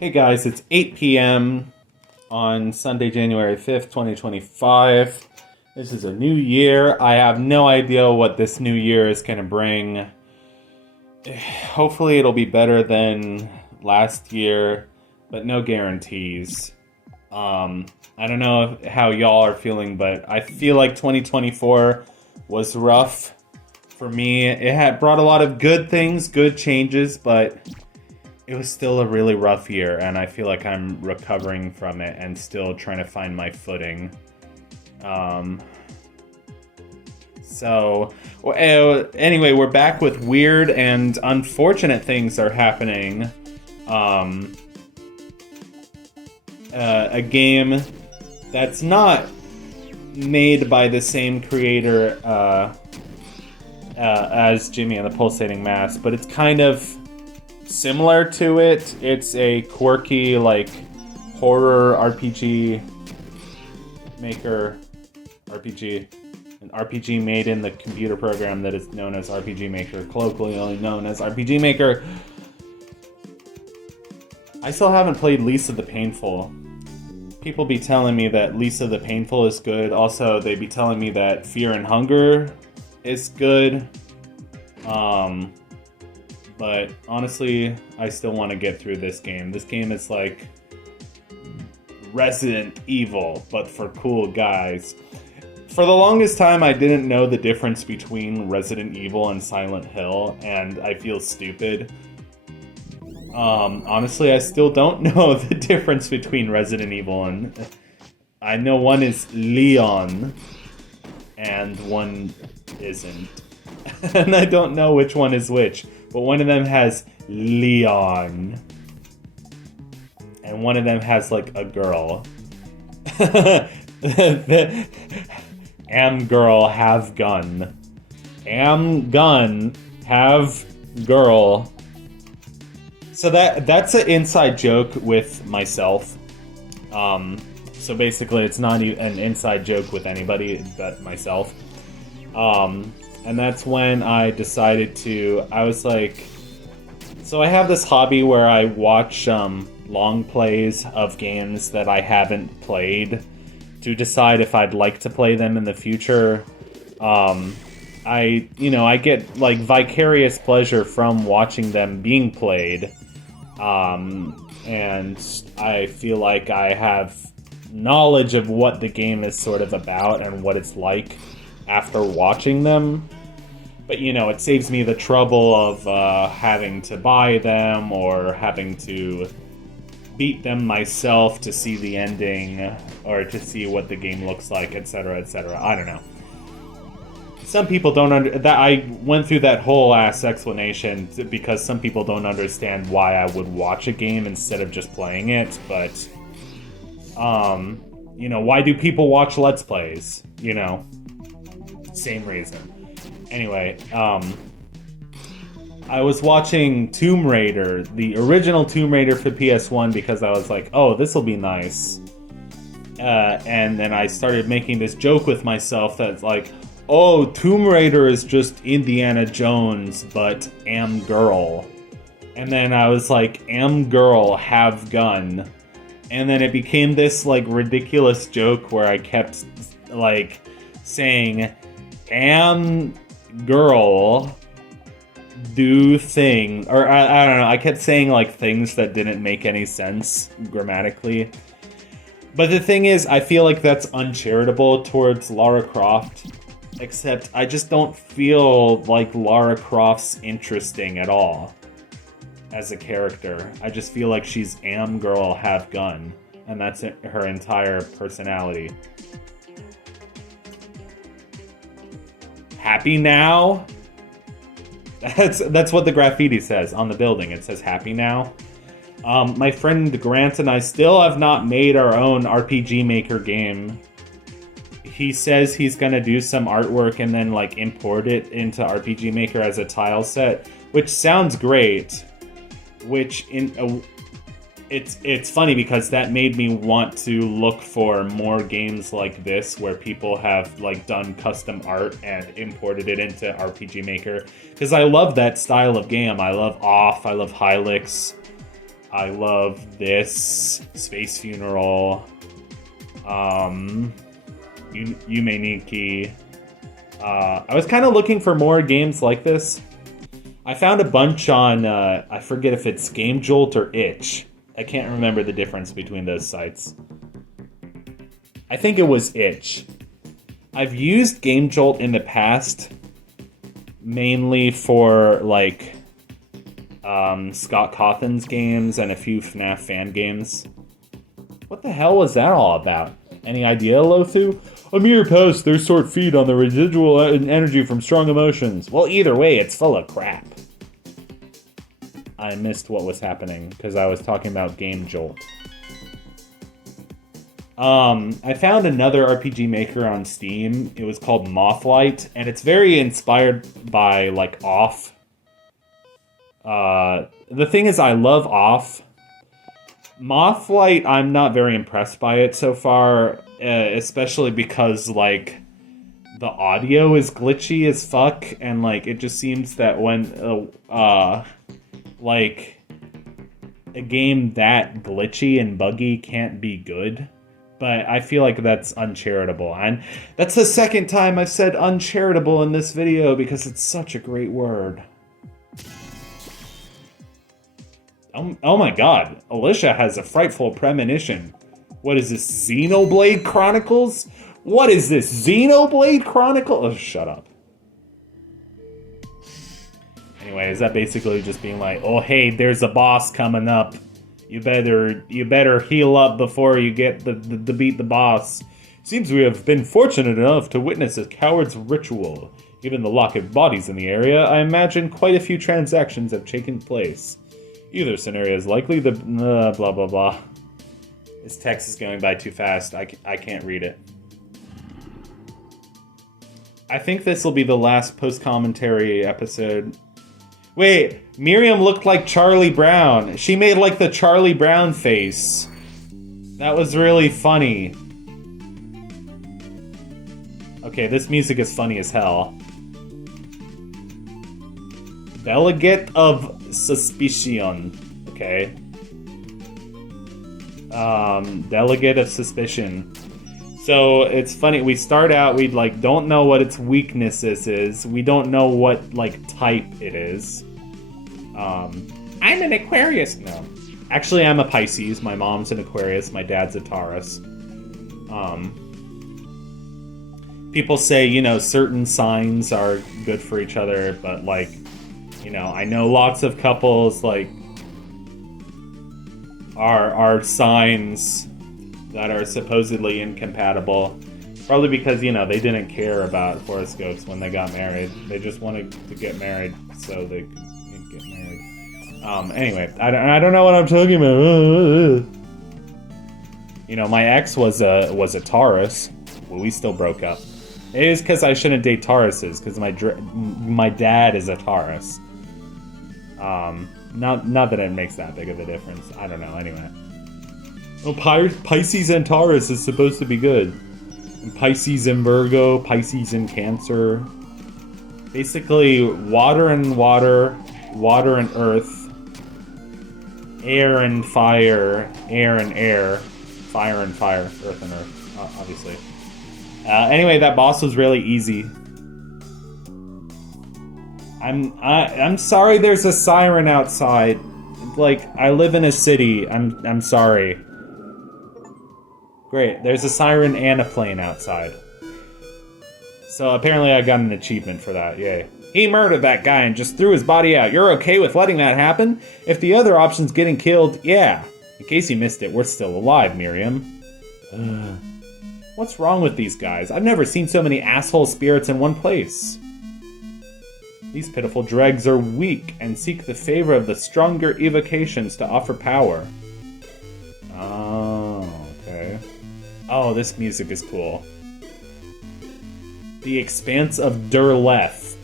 Hey guys, it's 8 p.m. on Sunday, January 5th, 2025. This is a new year. I have no idea what this new year is going to bring. Hopefully it'll be better than last year, but no guarantees. I don't know how y'all are feeling, but I feel like 2024 was rough for me. It had brought a lot of good things, good changes, but it was still a really rough year, and I feel like I'm recovering from it and still trying to find my footing. Anyway, we're back with weird and unfortunate things are happening. A game that's not made by the same creator as Jimmy and the Pulsating Mass, but it's kind of similar to it. It's a quirky, horror RPG maker RPG. An RPG made in the computer program that is known as RPG Maker, colloquially known as RPG Maker. I still haven't played Lisa the Painful. People be telling me that Lisa the Painful is good. Also, they be telling me that Fear and Hunger is good. But honestly, I still want to get through this game. This game is like Resident Evil, but for cool guys. For the longest time, I didn't know the difference between Resident Evil and Silent Hill, and I feel stupid. Honestly, I still don't know the difference between Resident Evil and... I know one is Leon, and one isn't. And I don't know which one is which. But one of them has Leon. And one of them has, a girl. Am girl, have gun. Am gun, have girl. So that's an inside joke with myself. So basically it's not an inside joke with anybody but myself. And that's when I decided I was like... So I have this hobby where I watch long plays of games that I haven't played to decide if I'd like to play them in the future. I get vicarious pleasure from watching them being played. And I feel like I have knowledge of what the game is sort of about and what it's like after watching them. But, it saves me the trouble of having to buy them or having to beat them myself to see the ending or to see what the game looks like, etc., etc. I don't know. Some people don't I went through that whole ass explanation because some people don't understand why I would watch a game instead of just playing it, but why do people watch Let's Plays? Same reason. Anyway, I was watching Tomb Raider, the original Tomb Raider for PS1, because I was like, oh, this will be nice. And then I started making this joke with myself that's like, oh, Tomb Raider is just Indiana Jones, but am girl. And then I was like, am girl, have gun. And then it became this, ridiculous joke where I kept, saying, am girl, do thing. Or, I don't know, I kept saying, things that didn't make any sense grammatically. But the thing is, I feel like that's uncharitable towards Lara Croft. Except, I just don't feel like Lara Croft's interesting at all as a character. I just feel like she's am girl, have gun. And that's her entire personality. Happy now? That's what the graffiti says on the building. It says happy now. My friend Grant and I still have not made our own RPG Maker game. He says he's gonna do some artwork and then import it into RPG Maker as a tile set, which sounds great. It's funny because that made me want to look for more games like this where people have done custom art and imported it into RPG Maker, because I love that style of game. I love Off, I love Hylix. I love this. Space Funeral. Yume Nikki. I was kind of looking for more games like this. I found a bunch on, I forget if it's Game Jolt or Itch. I can't remember the difference between those sites. I think it was Itch. I've used Game Jolt in the past, mainly for, like, Scott Cawthon's games and a few FNAF fan games. What the hell was that all about? Any idea, Lothu? A mere pest, their sort feed on the residual energy from strong emotions. Well, either way, it's full of crap. I missed what was happening because I was talking about Game Jolt. I found another RPG Maker on Steam. It was called Mothlight, and it's very inspired by, like, Off. The thing is, I love Off. Mothlight, I'm not very impressed by it so far, especially because, like, the audio is glitchy as fuck, and, like, it just seems that when, like, a game that glitchy and buggy can't be good. But I feel like that's uncharitable, and that's the second time I've said uncharitable in this video because it's such a great word. Oh my god, Alicia has a frightful premonition. What is this, Xenoblade Chronicles? What is this, Xenoblade Chronicles? Oh, shut up. Anyway, is that basically just being like, oh hey, there's a boss coming up. You better heal up before you get the beat the boss. Seems we have been fortunate enough to witness a coward's ritual. Given the lack of bodies in the area, I imagine quite a few transactions have taken place. Either scenario is likely, the blah blah blah. This text is going by too fast. I can't read it. I think this will be the last post-commentary episode. Wait, Miriam looked like Charlie Brown. She made like the Charlie Brown face. That was really funny. Okay, this music is funny as hell. Delegate of Suspicion. Okay. Delegate of Suspicion. So it's funny, we start out, we like don't know what its weaknesses is. We don't know what like type it is. I'm an Aquarius. No. Actually, I'm a Pisces. My mom's an Aquarius. My dad's a Taurus. People say, you know, certain signs are good for each other, but like, you know, I know lots of couples like are signs that are supposedly incompatible. Probably because, you know, they didn't care about horoscopes when they got married. They just wanted to get married so they could get married. Anyway, I don't know what I'm talking about. You know, my ex was a Taurus. Well, we still broke up. It is because I shouldn't date Tauruses, because my dad is a Taurus. Not that it makes that big of a difference. I don't know, anyway. Well, Pisces and Taurus is supposed to be good. And Pisces and Virgo, Pisces and Cancer. Basically, water and water, water and earth, air and fire, air and air, fire and fire, earth and earth, obviously. Anyway, that boss was really easy. I'm sorry there's a siren outside. Like, I live in a city. I'm sorry. Great, there's a siren and a plane outside. So apparently I got an achievement for that, yay. He murdered that guy and just threw his body out. You're okay with letting that happen? If the other option's getting killed, yeah. In case you missed it, we're still alive, Miriam. What's wrong with these guys? I've never seen so many asshole spirits in one place. These pitiful dregs are weak and seek the favor of the stronger evocations to offer power. Oh, okay. Oh, this music is cool. The Expanse of Derleth.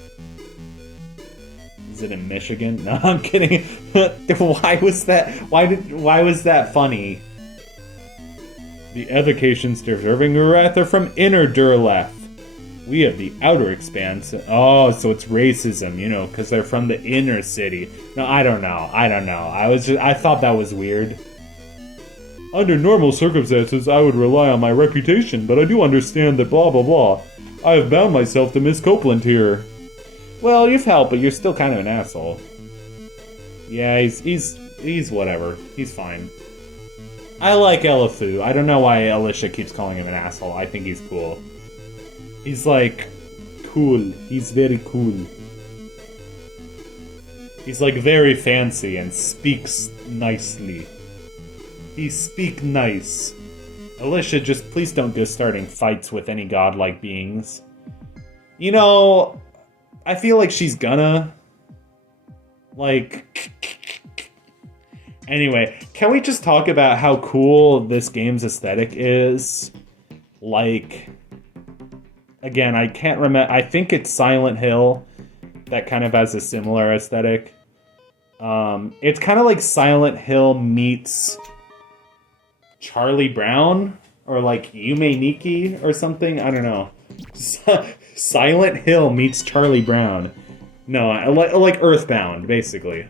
Is it in Michigan? No, I'm kidding. Why was that? Why was that funny? The evocations deserving wrath are from Inner Derleth. We have the outer expanse. Oh, so it's racism, because they're from the inner city. No, I don't know. I thought that was weird. Under normal circumstances, I would rely on my reputation, but I do understand that blah blah blah. I have bound myself to Miss Copeland here. Well, you've helped, but you're still kind of an asshole. Yeah, he's whatever. He's fine. I like Elifu. I don't know why Alicia keeps calling him an asshole. I think he's cool. He's like cool. He's very cool. He's like very fancy and speaks nicely. He speak nice. Alicia, just please don't go starting fights with any godlike beings. I feel like she's gonna. Anyway, can we just talk about how cool this game's aesthetic is? Again, I can't remember. I think it's Silent Hill that kind of has a similar aesthetic. It's kind of like Silent Hill meets Charlie Brown or like Yume Nikki or something. I don't know. Silent Hill meets Charlie Brown. No, like Earthbound, basically.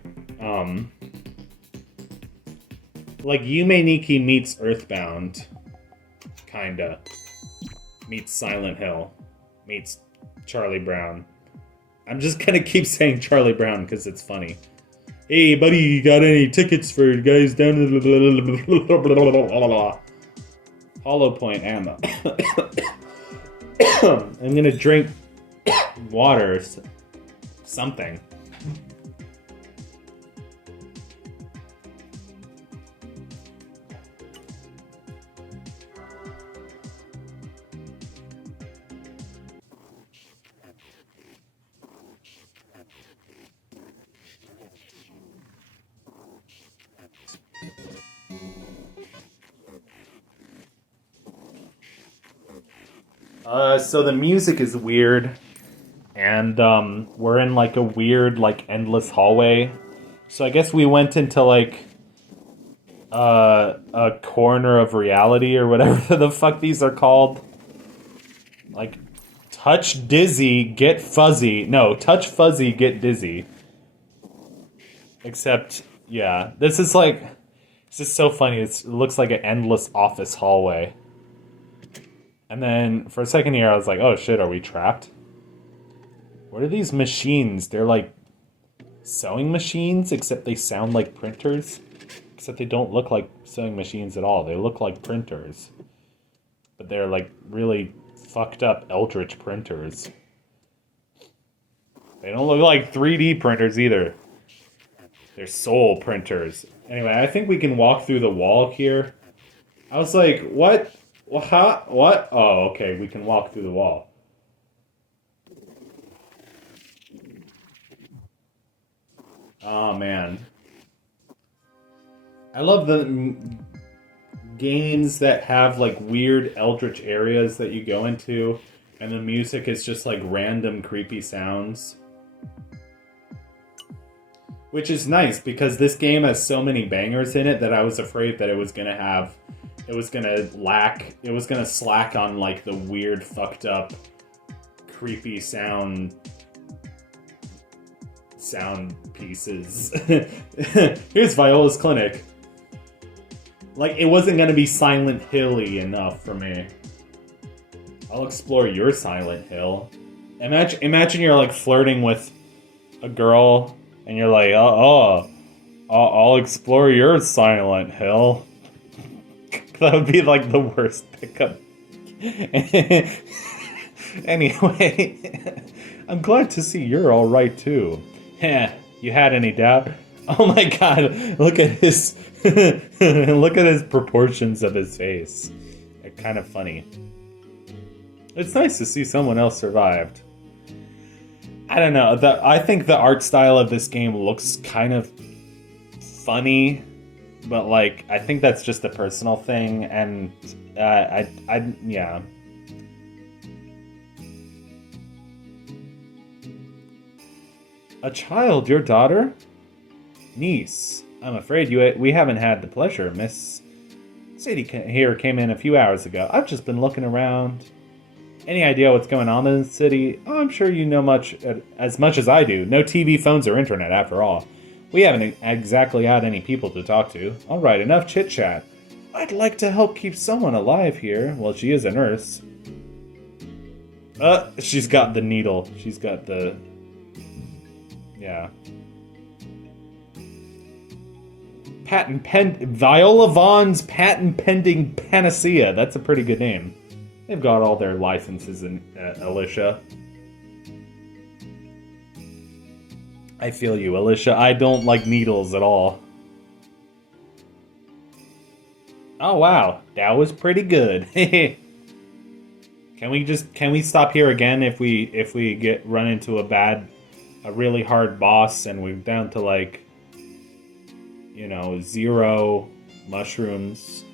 Like Yume Nikki meets Earthbound, kinda. Meets Silent Hill. Meets Charlie Brown. I'm just gonna keep saying Charlie Brown because it's funny. Hey, buddy, you got any tickets for guys down to the Hollow Point ammo? I'm gonna drink water. Something. So the music is weird, and we're in like a weird, like endless hallway. So I guess we went into like a corner of reality or whatever the fuck these are called. Like, touch dizzy, get fuzzy. No, touch fuzzy, get dizzy. Except, yeah, this is so funny. It looks like an endless office hallway. And then for a second here, I was like, oh shit, are we trapped? What are these machines? They're like sewing machines, except they sound like printers. Except they don't look like sewing machines at all. They look like printers. But they're like really fucked up eldritch printers. They don't look like 3D printers either. They're soul printers. Anyway, I think we can walk through the wall here. I was like, what? What? Oh, okay, we can walk through the wall. Oh, man. I love the games that have, like, weird eldritch areas that you go into, and the music is just, like, random creepy sounds. Which is nice, because this game has so many bangers in it that I was afraid that it was gonna slack on, like, the weird, fucked up, creepy sound pieces. Here's Viola's Clinic. Like, it wasn't gonna be Silent Hill-y enough for me. I'll explore your Silent Hill. Imagine you're, like, flirting with a girl, and you're like, I'll explore your Silent Hill. That would be, like, the worst pickup. Anyway, I'm glad to see you're alright, too. Heh, you had any doubt? Oh my god, look at his... look at his proportions of his face. They're kind of funny. It's nice to see someone else survived. I don't know, I think the art style of this game looks kind of funny, but, like, I think that's just a personal thing, and yeah. A child, your daughter? Niece. I'm afraid we haven't had the pleasure. Miss Sadie here came in a few hours ago. I've just been looking around. Any idea what's going on in the city? Oh, I'm sure you know as much as I do. No TV, phones, or internet, after all. We haven't exactly had any people to talk to. Alright, enough chit-chat. I'd like to help keep someone alive here. Well, she is a nurse. She's got the needle. She's got the... Yeah. Viola Vaughn's patent-pending panacea. That's a pretty good name. They've got all their licenses in Alicia. I feel you, Alicia. I don't like needles at all. Oh wow, that was pretty good. Can we stop here again if we run into a really hard boss and we're down to like, you know, 0 mushrooms?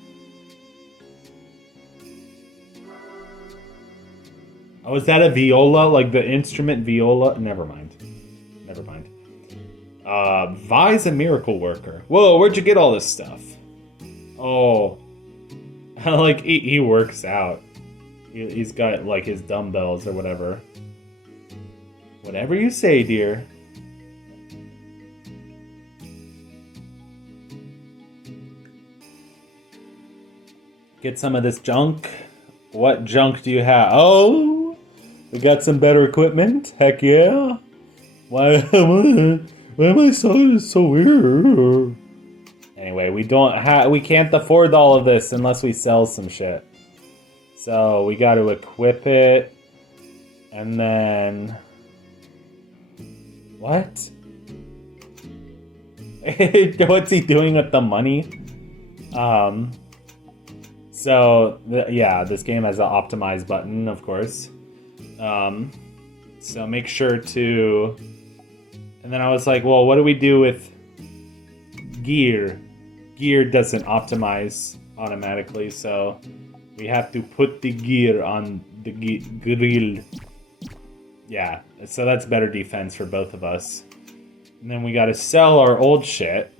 Oh, is that a viola? Like the instrument viola? Never mind. Never mind. Vi's a miracle worker. Whoa, where'd you get all this stuff? Oh. Like, he works out. He's got, like, his dumbbells or whatever. Whatever you say, dear. Get some of this junk. What junk do you have? Oh! We got some better equipment? Heck yeah! Why am I so weird? Anyway, we can't afford all of this unless we sell some shit. So we got to equip it, and then what? What's he doing with the money? Yeah, this game has an optimize button, of course. So make sure to... And then I was like, well, what do we do with gear? Gear doesn't optimize automatically, so we have to put the gear on the grill. Yeah, so that's better defense for both of us. And then we gotta sell our old shit.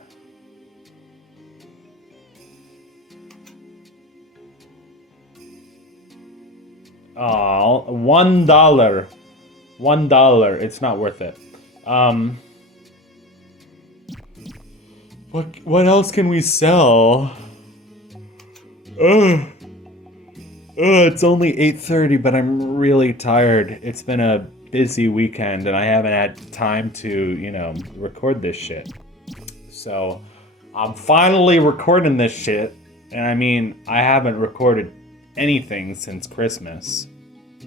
Oh, $1. $1. It's not worth it. What else can we sell? It's only 8:30, but I'm really tired. It's been a busy weekend, and I haven't had time to, you know, record this shit. So, I'm finally recording this shit, and I mean, I haven't recorded anything since Christmas.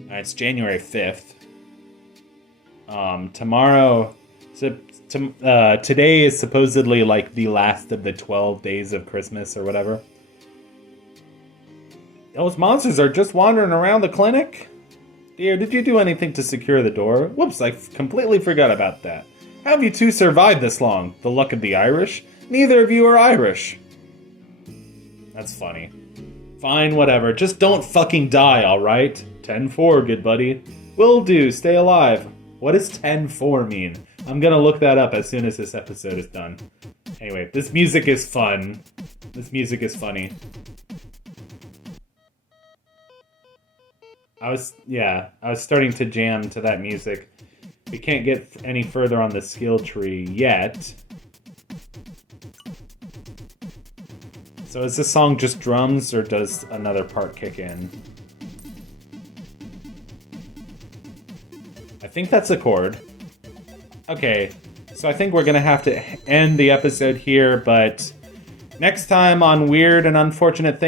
It's January 5th. Today is supposedly like the last of the 12 days of Christmas or whatever. Those monsters are just wandering around the clinic? Dear, did you do anything to secure the door? Whoops, I completely forgot about that. How have you two survived this long? The luck of the Irish? Neither of you are Irish. That's funny. Fine, whatever. Just don't fucking die, alright? 10-4, good buddy. Will do, stay alive. What does 10-4 mean? I'm gonna look that up as soon as this episode is done. Anyway, this music is fun. This music is funny. I was starting to jam to that music. We can't get any further on the skill tree yet. So is this song just drums, or does another part kick in? I think that's a chord. Okay, so I think we're gonna have to end the episode here, but next time on Weird and Unfortunate Things